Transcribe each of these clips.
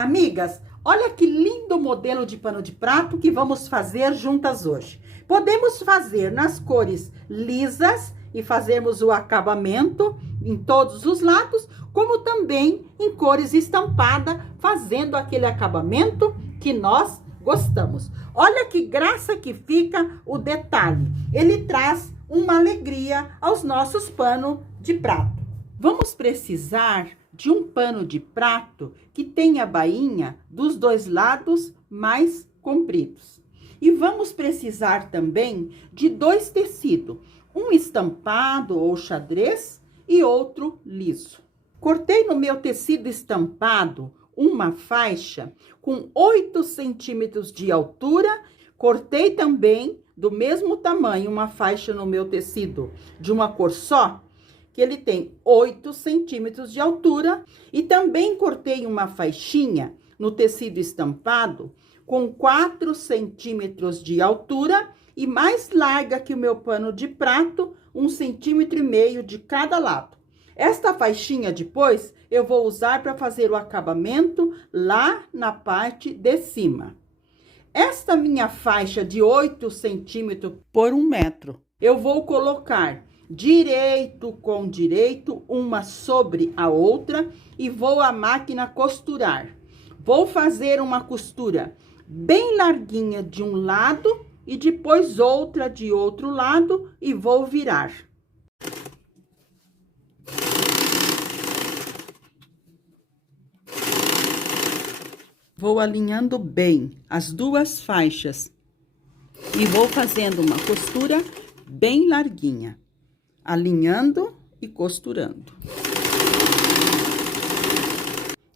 Amigas, olha que lindo modelo de pano de prato que vamos fazer juntas hoje. Podemos fazer nas cores lisas e fazermos o acabamento em todos os lados, como também em cores estampadas, fazendo aquele acabamento que nós gostamos. Olha que graça que fica o detalhe. Ele traz uma alegria aos nossos panos de prato. Vamos precisar de um pano de prato que tenha a bainha dos dois lados mais compridos. E vamos precisar também de dois tecidos, um estampado ou xadrez e outro liso. Cortei no meu tecido estampado uma faixa com 8 centímetros de altura. Cortei também do mesmo tamanho uma faixa no meu tecido de uma cor só, que ele tem 8 centímetros de altura, e também cortei uma faixinha no tecido estampado com 4 centímetros de altura e mais larga que o meu pano de prato, 1,5 centímetros de cada lado. Esta faixinha depois eu vou usar para fazer o acabamento lá na parte de cima. Esta minha faixa de 8 centímetros por 1 metro, eu vou colocar direito com direito, uma sobre a outra, e vou à máquina costurar. Vou fazer uma costura bem larguinha de um lado e depois outra de outro lado e vou virar. Vou alinhando bem as duas faixas e vou fazendo uma costura bem larguinha, alinhando e costurando.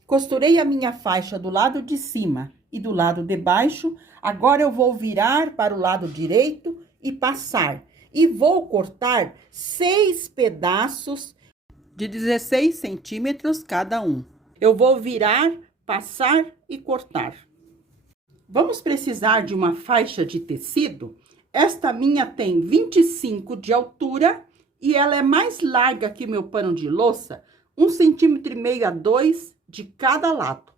Costurei a minha faixa do lado de cima e do lado de baixo. Agora eu vou virar para o lado direito e passar. E vou cortar 6 pedaços de 16 centímetros cada um. Eu vou virar, passar e cortar. Vamos precisar de uma faixa de tecido. Esta minha tem 25 de altura e ela é mais larga que meu pano de louça, 1,5 centímetro a 2 de cada lado.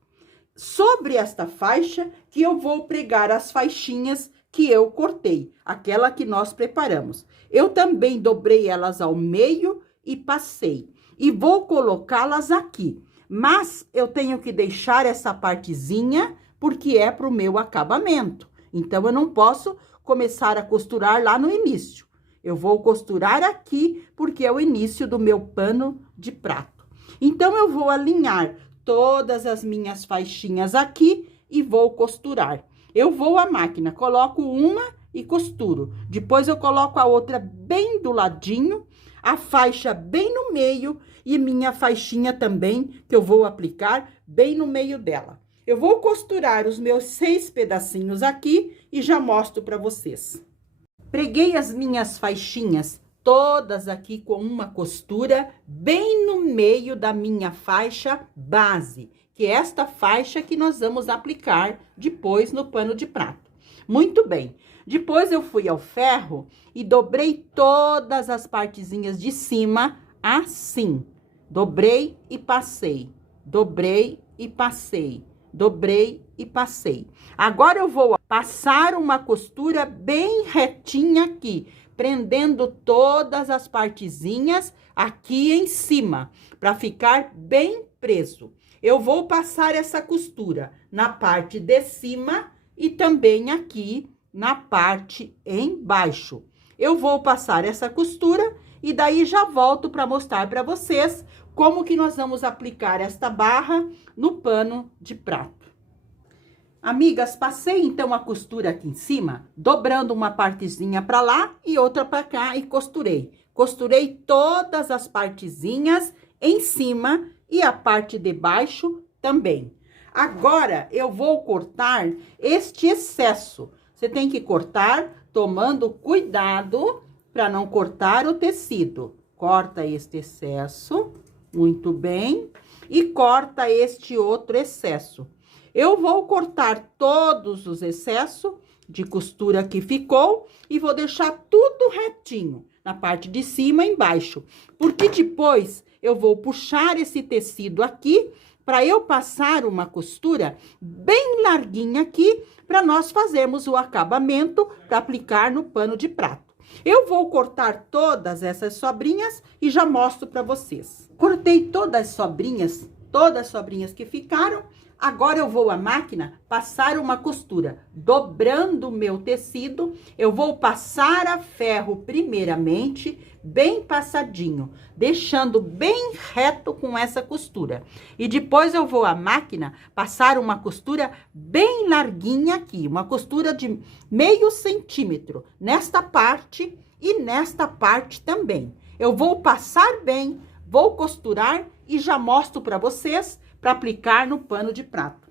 Sobre esta faixa que eu vou pregar as faixinhas que eu cortei, aquela que nós preparamos. Eu também dobrei elas ao meio e passei. E vou colocá-las aqui. Mas eu tenho que deixar essa partezinha porque é para o meu acabamento. Então, eu não posso começar a costurar lá no início. Eu vou costurar aqui porque é o início do meu pano de prato. Então, eu vou alinhar todas as minhas faixinhas aqui e vou costurar. Eu vou à máquina, coloco uma e costuro. Depois, eu coloco a outra bem do ladinho, a faixa bem no meio e minha faixinha também, que eu vou aplicar bem no meio dela. Eu vou costurar os meus 6 pedacinhos aqui e já mostro para vocês. Preguei as minhas faixinhas todas aqui com uma costura bem no meio da minha faixa base, que é esta faixa que nós vamos aplicar depois no pano de prato. Muito bem. Depois eu fui ao ferro e dobrei todas as partezinhas de cima assim. Dobrei e passei. Dobrei e passei. Dobrei e passei. Agora eu vou passar uma costura bem retinha aqui, prendendo todas as partezinhas aqui em cima, para ficar bem preso. Eu vou passar essa costura na parte de cima e também aqui na parte embaixo. Eu vou passar essa costura e daí já volto para mostrar para vocês como que nós vamos aplicar esta barra no pano de prato. Amigas, passei então a costura aqui em cima, dobrando uma partezinha para lá e outra para cá e costurei. Costurei todas as partezinhas em cima e a parte de baixo também. Agora, eu vou cortar este excesso. Você tem que cortar tomando cuidado para não cortar o tecido. Corta este excesso, muito bem, e corta este outro excesso. Eu vou cortar todos os excessos de costura que ficou e vou deixar tudo retinho, na parte de cima e embaixo. Porque depois eu vou puxar esse tecido aqui para eu passar uma costura bem larguinha aqui, para nós fazermos o acabamento para aplicar no pano de prato. Eu vou cortar todas essas sobrinhas e já mostro para vocês. Cortei todas as sobrinhas que ficaram. Agora eu vou à máquina passar uma costura, dobrando o meu tecido. Eu vou passar a ferro primeiramente, bem passadinho, deixando bem reto com essa costura. E depois eu vou à máquina passar uma costura bem larguinha aqui, uma costura de meio centímetro, nesta parte e nesta parte também. Eu vou passar bem, vou costurar e já mostro para vocês para aplicar no pano de prato.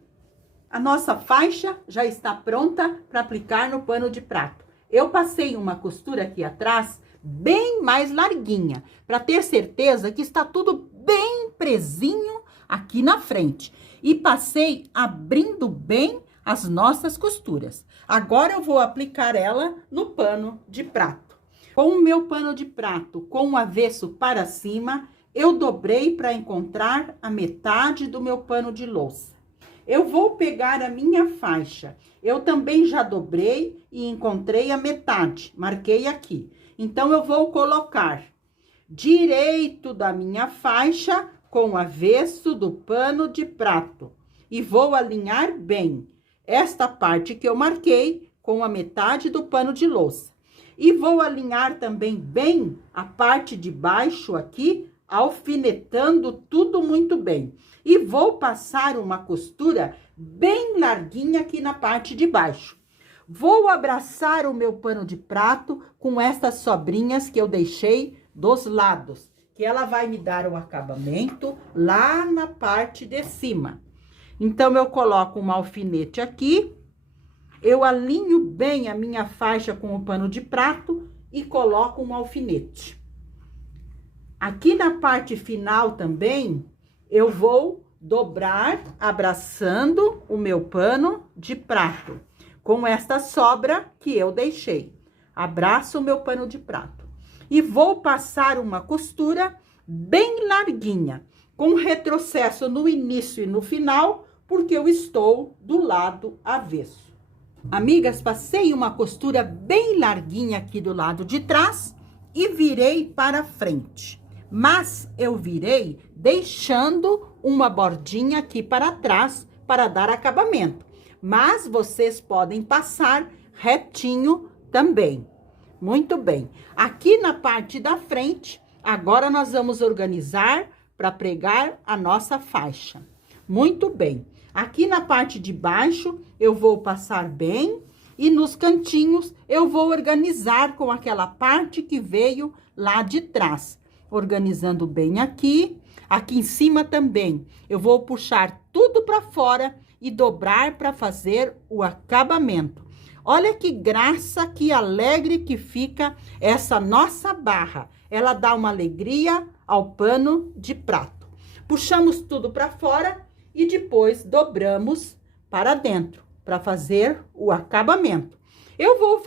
A nossa faixa já está pronta para aplicar no pano de prato. Eu passei uma costura aqui atrás bem mais larguinha, para ter certeza que está tudo bem presinho aqui na frente. E passei abrindo bem as nossas costuras. Agora eu vou aplicar ela no pano de prato. Com o meu pano de prato com o avesso para cima, eu dobrei para encontrar a metade do meu pano de louça. Eu vou pegar a minha faixa. Eu também já dobrei e encontrei a metade. Marquei aqui. Então, eu vou colocar direito da minha faixa com o avesso do pano de prato. E vou alinhar bem esta parte que eu marquei com a metade do pano de louça. E vou alinhar também bem a parte de baixo aqui, alfinetando tudo muito bem. E vou passar uma costura bem larguinha aqui na parte de baixo. Vou abraçar o meu pano de prato com essas sobrinhas que eu deixei dos lados, que ela vai me dar o acabamento lá na parte de cima. Então, eu coloco um alfinete aqui, eu alinho bem a minha faixa com o pano de prato e coloco um alfinete. Aqui na parte final também, eu vou dobrar, abraçando o meu pano de prato, com esta sobra que eu deixei. Abraço o meu pano de prato. E vou passar uma costura bem larguinha, com retrocesso no início e no final, porque eu estou do lado avesso. Amigas, passei uma costura bem larguinha aqui do lado de trás e virei para frente. Mas eu virei deixando uma bordinha aqui para trás para dar acabamento. Mas vocês podem passar retinho também. Muito bem. Aqui na parte da frente, agora nós vamos organizar para pregar a nossa faixa. Muito bem. Aqui na parte de baixo, eu vou passar bem e nos cantinhos eu vou organizar com aquela parte que veio lá de trás. Organizando bem aqui, aqui em cima também. Eu vou puxar tudo para fora e dobrar para fazer o acabamento. Olha que graça, que alegre que fica essa nossa barra. Ela dá uma alegria ao pano de prato. Puxamos tudo para fora e depois dobramos para dentro, para fazer o acabamento. Eu vou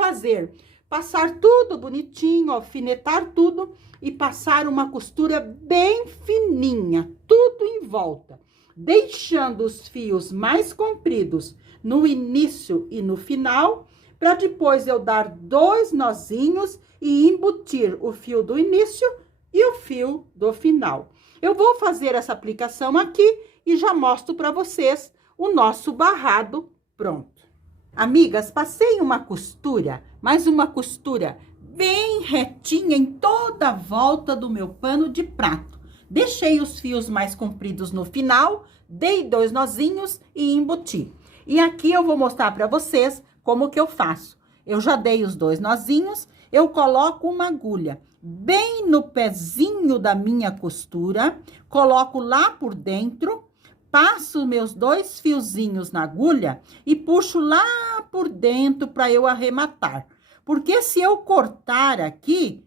passar tudo bonitinho, alfinetar tudo e passar uma costura bem fininha, tudo em volta, deixando os fios mais compridos no início e no final, para depois eu dar 2 nozinhos e embutir o fio do início e o fio do final. Eu vou fazer essa aplicação aqui e já mostro para vocês o nosso barrado pronto. Amigas, passei uma costura, mas uma costura bem retinha em toda a volta do meu pano de prato. Deixei os fios mais compridos no final, dei 2 nozinhos e embuti. E aqui eu vou mostrar para vocês como que eu faço. Eu já dei os 2 nozinhos, eu coloco uma agulha bem no pezinho da minha costura, coloco lá por dentro, passo meus 2 fiozinhos na agulha e puxo lá por dentro para eu arrematar. Porque se eu cortar aqui,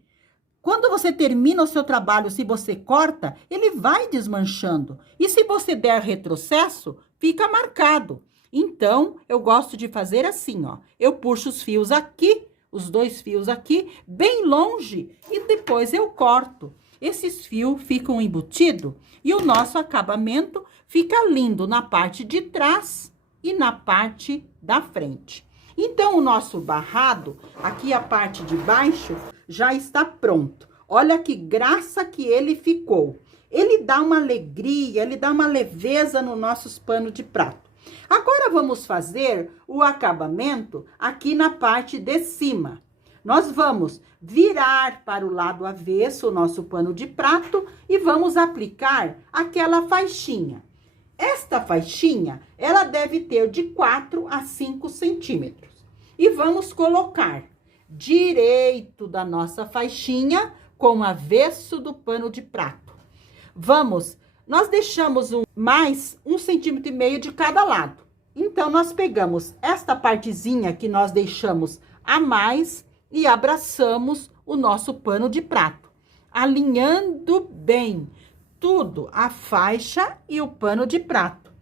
quando você termina o seu trabalho, se você corta, ele vai desmanchando. E se você der retrocesso, fica marcado. Então, eu gosto de fazer assim, ó. Eu puxo os fios aqui, os 2 fios aqui, bem longe, e depois eu corto. esses fios ficam embutidos e o nosso acabamento fica lindo na parte de trás e na parte da frente. Então, o nosso barrado, aqui a parte de baixo, já está pronto. Olha que graça que ele ficou. Ele dá uma alegria, ele dá uma leveza no nossos panos de prato. Agora, vamos fazer o acabamento aqui na parte de cima. Nós vamos virar para o lado avesso o nosso pano de prato e vamos aplicar aquela faixinha. Esta faixinha, ela deve ter de 4 a 5 centímetros. E vamos colocar direito da nossa faixinha com o avesso do pano de prato. Nós deixamos mais 1,5 centímetro de cada lado. Então, nós pegamos esta partezinha que nós deixamos a mais e abraçamos o nosso pano de prato, alinhando bem tudo, a faixa e o pano de prato.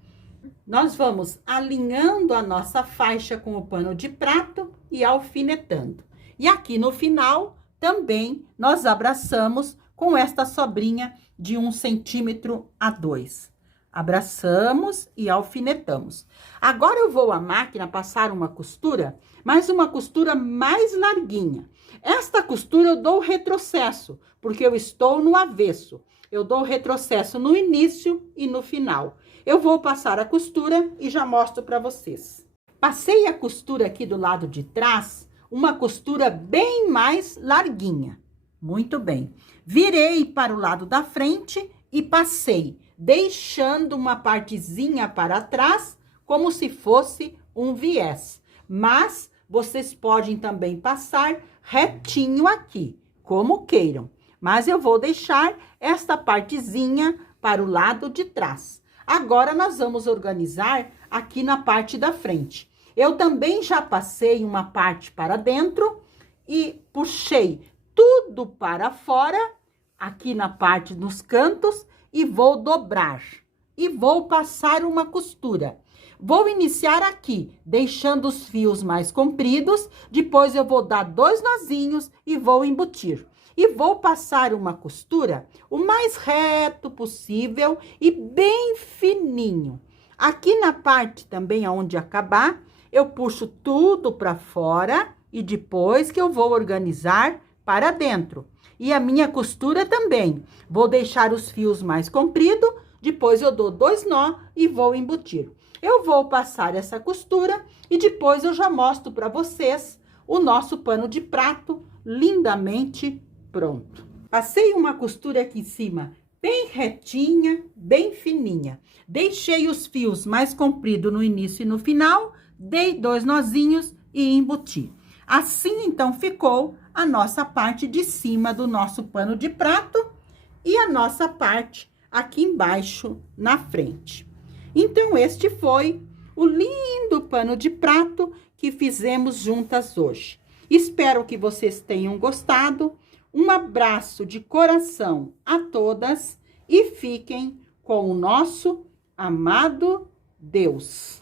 Nós vamos alinhando a nossa faixa com o pano de prato e alfinetando. E aqui no final, também, nós abraçamos com esta sobrinha de 1 centímetro a 2. Abraçamos e alfinetamos. Agora eu vou à máquina passar uma costura, mas uma costura mais larguinha. Esta costura eu dou retrocesso, porque eu estou no avesso. Eu dou retrocesso no início e no final. Eu vou passar a costura e já mostro para vocês. Passei a costura aqui do lado de trás, uma costura bem mais larguinha. Muito bem. Virei para o lado da frente e passei, deixando uma partezinha para trás, como se fosse um viés. Mas vocês podem também passar retinho aqui, como queiram. Mas eu vou deixar esta partezinha para o lado de trás. Agora, nós vamos organizar aqui na parte da frente. Eu também já passei uma parte para dentro e puxei tudo para fora, aqui na parte dos cantos, e vou dobrar. E vou passar uma costura. Vou iniciar aqui, deixando os fios mais compridos, depois eu vou dar 2 nozinhos e vou embutir. E vou passar uma costura o mais reto possível e bem fininho. Aqui na parte também, onde acabar, eu puxo tudo para fora e depois que eu vou organizar para dentro. E a minha costura também. Vou deixar os fios mais compridos, depois eu dou 2 nó e vou embutir. Eu vou passar essa costura e depois eu já mostro para vocês o nosso pano de prato lindamente pronto. Passei uma costura aqui em cima, bem retinha, bem fininha. Deixei os fios mais compridos no início e no final, dei 2 nozinhos e embuti. Assim, então, ficou a nossa parte de cima do nosso pano de prato e a nossa parte aqui embaixo na frente. Então, este foi o lindo pano de prato que fizemos juntas hoje. Espero que vocês tenham gostado. Um abraço de coração a todas e fiquem com o nosso amado Deus.